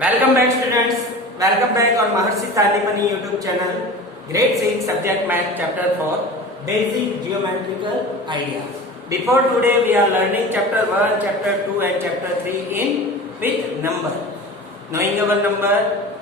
Welcome back students. Welcome back on Maharshi Tandipani YouTube channel. Grade 6 subject math chapter 4 basic geometrical ideas. Before today we are learning chapter 1, chapter 2 and chapter 3 in with number. Knowing our number,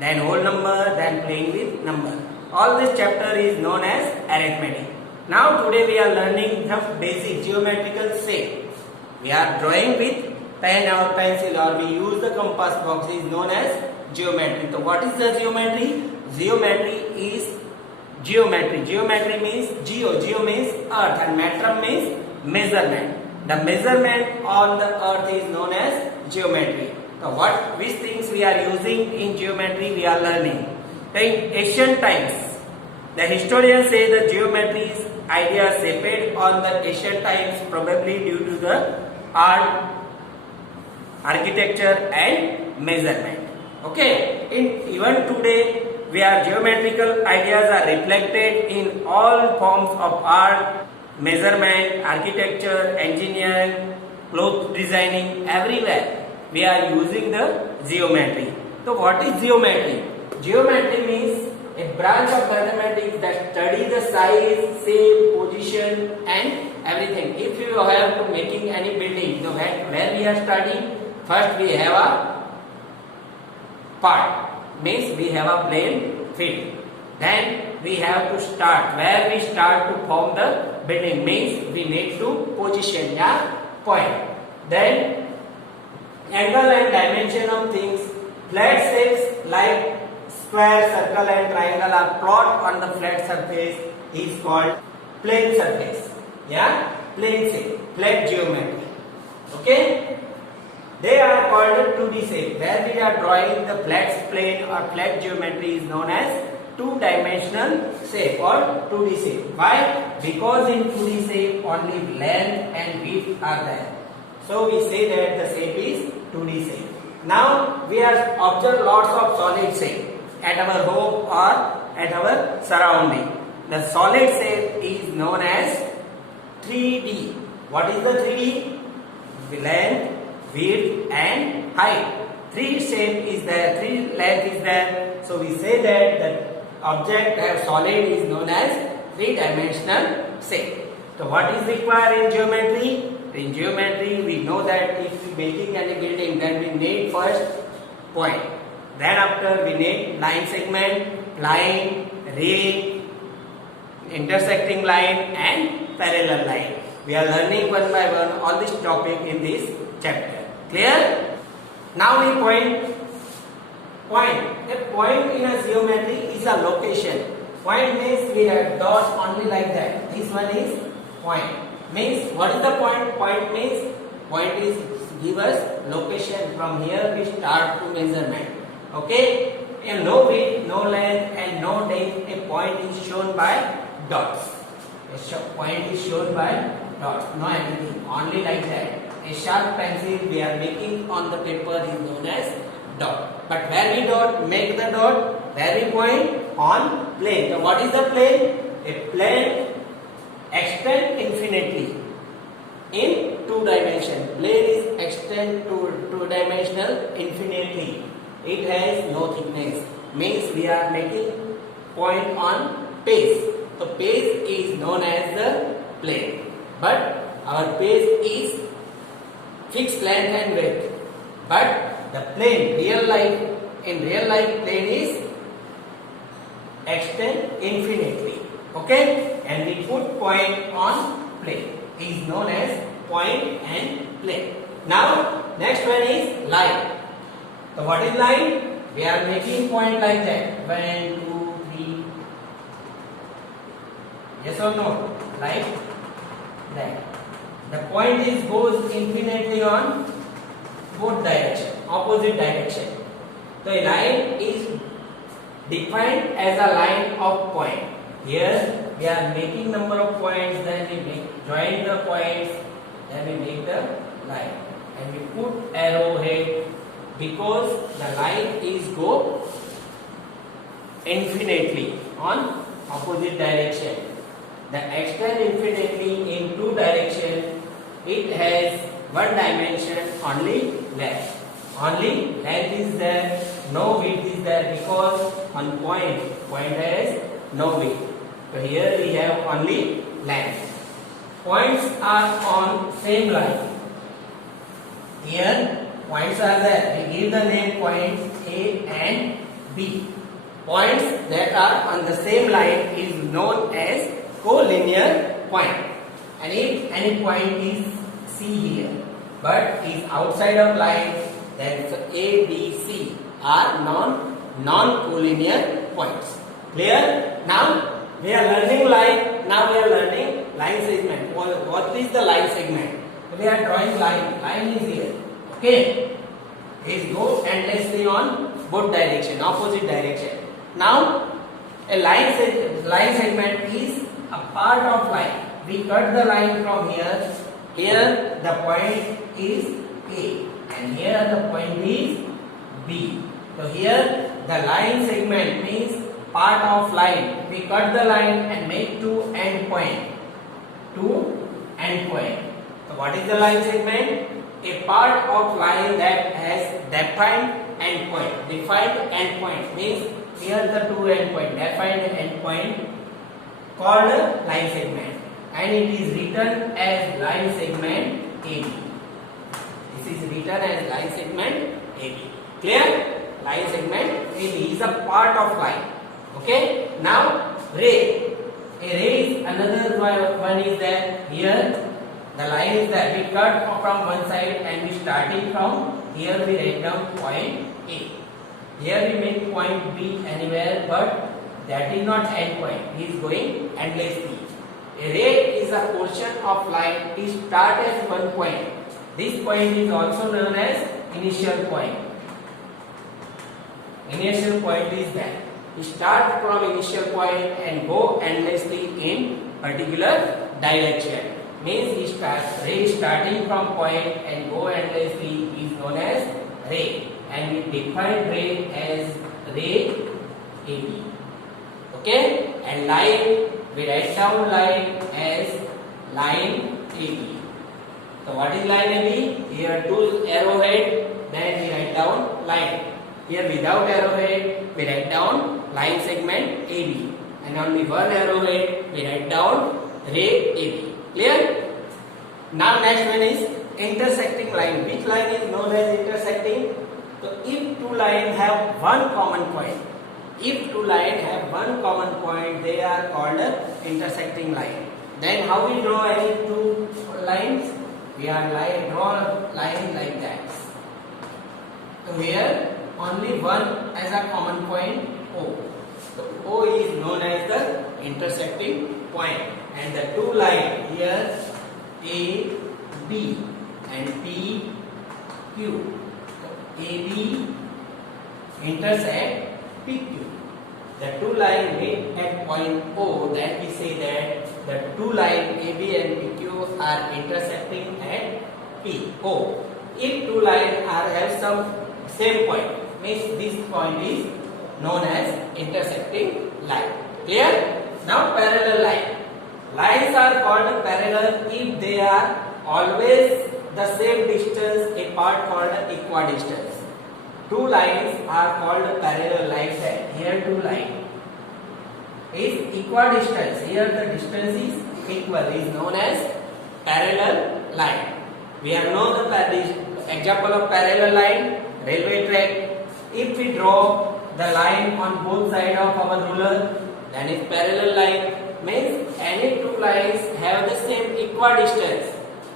then whole number, then playing with number. All this chapter is known as arithmetic. Now today we are learning the basic geometrical shape. We are drawing with pen or pencil, or we use the compass box, is known as geometry. So what is the geometry? Geometry is geometry. Geometry means geo means earth and metrum means measurement. The measurement on the earth is known as geometry. So which things we are using in geometry we are learning. In ancient times, the historians say the geometry's idea shaped on the ancient times, probably due to the art, architecture and measurement. Okay, even today geometrical ideas are reflected in all forms of art, measurement, architecture, engineering, cloth designing, everywhere we are using the geometry. So what is geometry? Geometry means a branch of mathematics that study the size, shape, position and everything. If you have to making any building, so where we are studying, first we have a part, means we have a plane field. Then we have to start, where we start to form the building, means we need to position a point. Then angle and dimension of things, flat shapes like square, circle and triangle are plot on the flat surface is called plane surface. Yeah, plane shape, flat geometry. Okay, they are called 2D shape. Where we are drawing the flat plane or flat geometry is known as two-dimensional shape or 2D shape. Why? Because in 2D shape only length and width are there. So we say that the shape is 2D shape. Now we are observe lots of solid shape at our home or at our surrounding. The solid shape is known as 3D. What is the 3D? Length, width and height. Three shape is there, three length is there. So we say that the object solid is known as three-dimensional shape. So what is required in geometry? In geometry we know that if we making any building, then we need first point. Then after we need line segment, line, ray, intersecting line and parallel line. We are learning one by one all this topic in this chapter. Clear? Now we point. A point in a geometry is a location. Point means we have dot only like that. This one is point. Means what is the point? Point means point is give us location. From here we start to measurement. Okay? And no width, no length and no depth. A point is shown by dots. A point is shown by dots. No anything. Only like that. A sharp pencil we are making on the paper is known as dot. But where we dot, make the dot, where we point on plane. So what is the plane? A plane extend infinitely in two dimension. Plane is extend to two-dimensional infinitely. It has no thickness. Means we are making point on base. So base is known as the plane. But our base is fixed length and width. But the plane, in real life plane is extend infinitely. Okay? And we put point on plane. Is known as point and plane. Now next one is line. So what is line? We are making point like that. 1, 2, 3. Yes or no? Like that. The point is goes infinitely on both direction, opposite direction. So a line is defined as a line of point. Here we are making number of points, then we join the points, then we make the line, and we put arrow head because the line is go infinitely on opposite direction. The extend infinitely in two direction. It has one dimension only left. only length is there, no width is there, because on point has no width. So here we have only length. Points are on same line. Here points are there. We give the name points A and B. Points that are on the same line is known as collinear point. And if any point is C here, but is outside of line, then A, B, C are non-collinear points. Clear? Now we are learning line. Now we are learning line segment. What is the line segment? We are drawing line. Line is here. Okay. It goes endlessly on both direction, opposite direction. Now a line segment is a part of line. We cut the line from here. Here the point is A and here the point is B. So here the line segment means part of line. We cut the line and make two end point. So what is the line segment? A part of line that has defined endpoint. Defined endpoint means here the two endpoint. Defined endpoint called line segment, and it is written as line segment AB. This is written as line segment AB. Clear? Line segment AB is a part of line. Okay. Now ray. A ray is another one is there. Here the line is that we cut from one side and we starting from here we write down point A. Here we make point B anywhere, but that is not end point. He is going endlessly. A ray is a portion of line. It starts as one point. This point is also known as initial point. Initial point is that we start from initial point and go endlessly in particular direction. Means ray starting from point and go endlessly is known as ray, and we define ray as ray AB. Okay, and line we write down line as line AB. So what is line AB? Here two arrowhead, then we write down line. Here without arrowhead we write down line segment AB, and only one arrowhead we write down ray AB. Clear? Now next one is intersecting line. Which line is known as intersecting? So if two lines have one common point, they are called intersecting line. Then how we draw any two lines? We are draw a line like that. So here only one as a common point, O. So O is known as the intersecting point, and the two lines here A, B and P, Q. So AB intersect PQ. The two lines meet at point O. Then we say that the two lines AB and PQ are intersecting at P, O. If two lines have some same point, means this point is known as intersecting line. Clear? Now parallel line. Lines are called parallel if they are always the same distance apart, called equidistance. Two lines are called parallel like that. Here two lines is equidistance. Here the distance is equal, is known as parallel line. We have known the example of parallel line, railway track. If we draw the line on both sides of our ruler, then it's parallel line. Means any two lines have the same equidistance.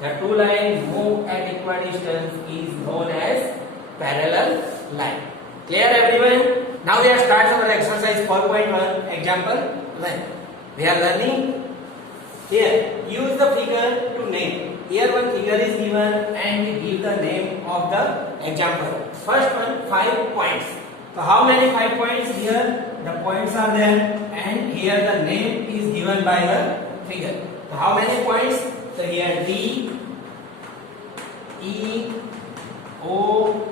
The two lines move at equidistance is known as parallel line. Clear everyone? Now we are starting our exercise 4.1 example 1. We are learning here. Use the figure to name. Here one figure is given and we give the name of the example. First one, 5 points. So how many 5 points? Here the points are there, and here the name is given by the figure. So how many points? So here D, E, O,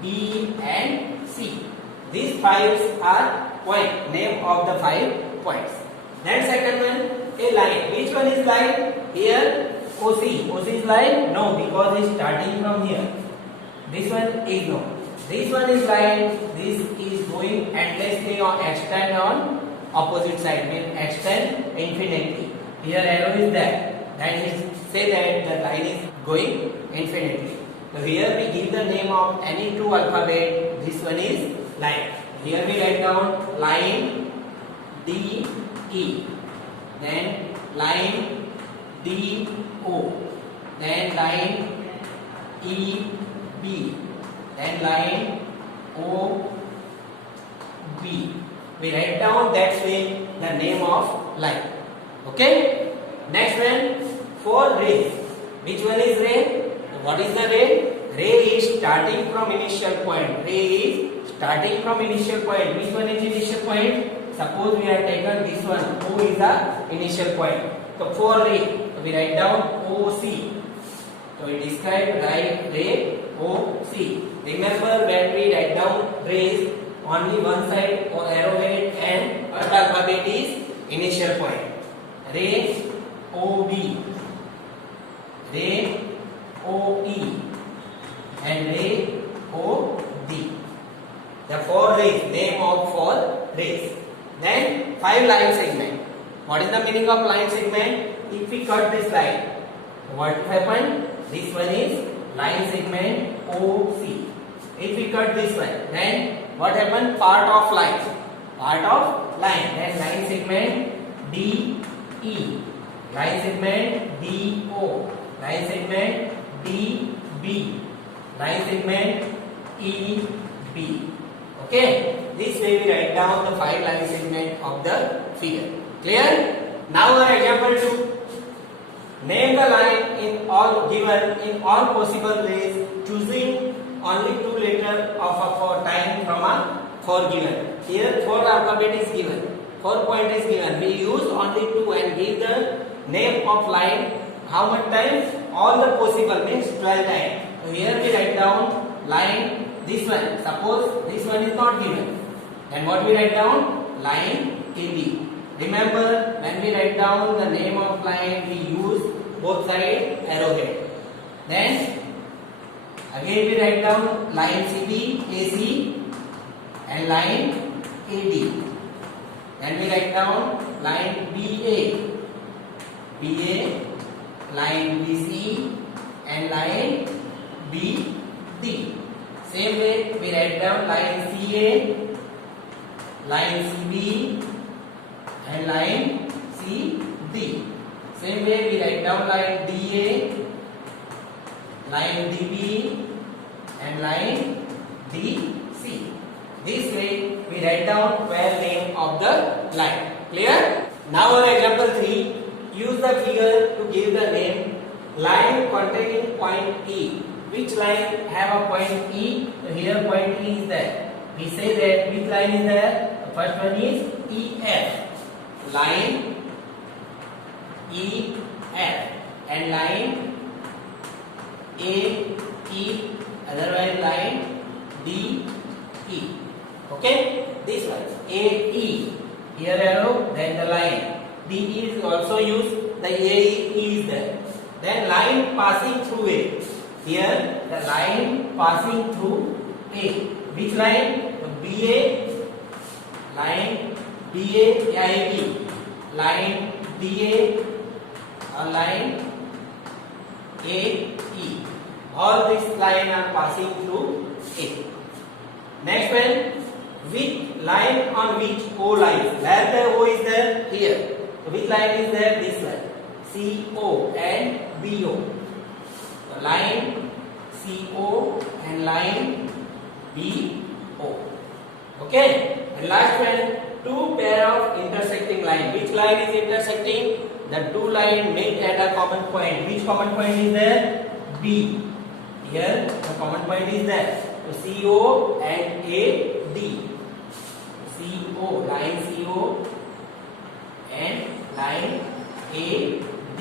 B and C. These 5 are point, name of the 5 points. Then second one, a line. Which one is line? Here OC. OC is line? No, because it is starting from here. This one is no. This one is line. This is going endlessly or extend on opposite side, means extend infinitely. Here arrow is there. That is say that the line is going infinitely. So here we give the name of any two alphabet. This one is line. Here we write down line D E, then line D O, then line E B, then line O B. We write down that way the name of line. Okay. Next one, for ray. Which one is ray? What is the ray? Ray is starting from initial point. Ray is starting from initial point. Which one is initial point? Suppose we have taken this one. O is the initial point. So for ray, we write down OC. So we describe ray OC. Remember when we write down rays, only one side or arrowhead and first alphabet is initial point. Ray OB, ray OE, and ray OD. The four rays, name of four rays. Then 5 line segment. What is the meaning of line segment? If we cut this line, what will happen? This one is line segment OC. If we cut this one, then what happen? Part of line. Part of line. Then line segment DE. Line segment DO. Line segment DB. Line segment EB. Okay. This way we write down the 5 line segment of the figure. Clear? Now our example 2. Name the line in all given in all possible ways, choosing only 2 letters of a time from a 4 given. Here 4 alphabet is given, 4 point is given. We use only 2 and give the name of line. How much times? All the possible means 12 times. So here we write down line. This one. Suppose this one is not given. Then what we write down? Line AB. Remember, when we write down the name of line, we use both side arrowhead. Then again we write down line CB, AC, and line AD. Then we write down line BA, BA, line BC, and line BD. Same way we write down line CA, line CB, and line CD. Same way we write down line DA, line DB, and line DC. This way we write down 12 name of the line. Clear? Now our example 3. Use the figure to give the name line containing point E. Which line have a point E? So here point E is there. We say that which line is there? The first one is EF. Line EF and line AE, otherwise line DE. Okay, this one AE. Here arrow, then the line. DE is also used. The AE is there. Then line passing through A. Here the line passing through A. Which line? The BA. Line BAIB, line DA, line AE. All these lines are passing through A. Next one, which line on which O lies? Where the O is there? Here. So which line is there? This one. CO and BO. So line CO and line BO. Okay. And last one. 2 pair of intersecting line. Which line is intersecting? The 2 line meet at a common point. Which common point is there? B. Here the common point is there. So CO and AD. CO, line CO and line AD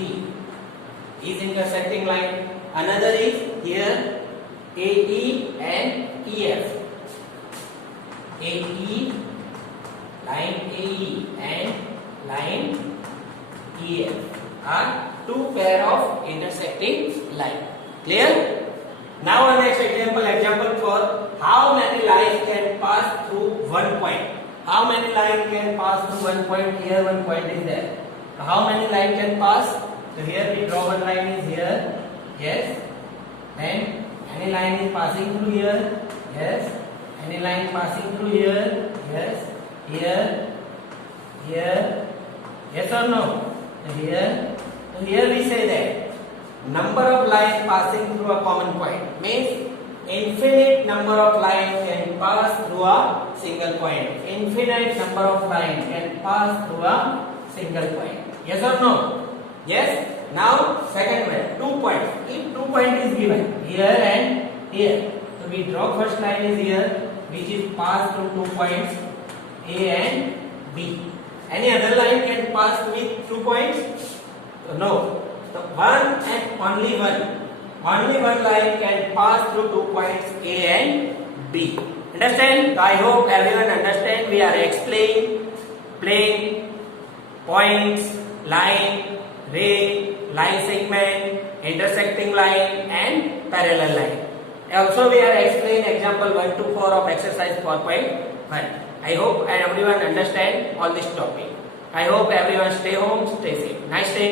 is intersecting line. Another is here AE and EF. AE, line AE and line EF are 2 pair of intersecting line. Clear? Now our next example for how many lines can pass through one point. How many lines can pass through one point? Here one point is there. So how many lines can pass? So here we draw one line is here. Yes. Then any line is passing through here. Yes. Any line passing through here. Yes. Here. Here. Yes or no? So here. So here we say that number of lines passing through a common point means infinite number of lines can pass through a single point. Infinite number of lines can pass through a single point. Yes or no? Yes. Now second one, 2 points. If 2 points is given here and here, so we draw first line is here, which is passed through 2 points A and B. Any other line can pass with 2 points? So no. So one and only one line can pass through 2 points A and B. Understand? So I hope everyone understand. We are explaining plane, points, line, ray, line segment, intersecting line and parallel line. Also we are explaining example 1 to 4 of exercise 4.1. I hope everyone understand all this topic. I hope everyone stay home, stay safe. Nice day.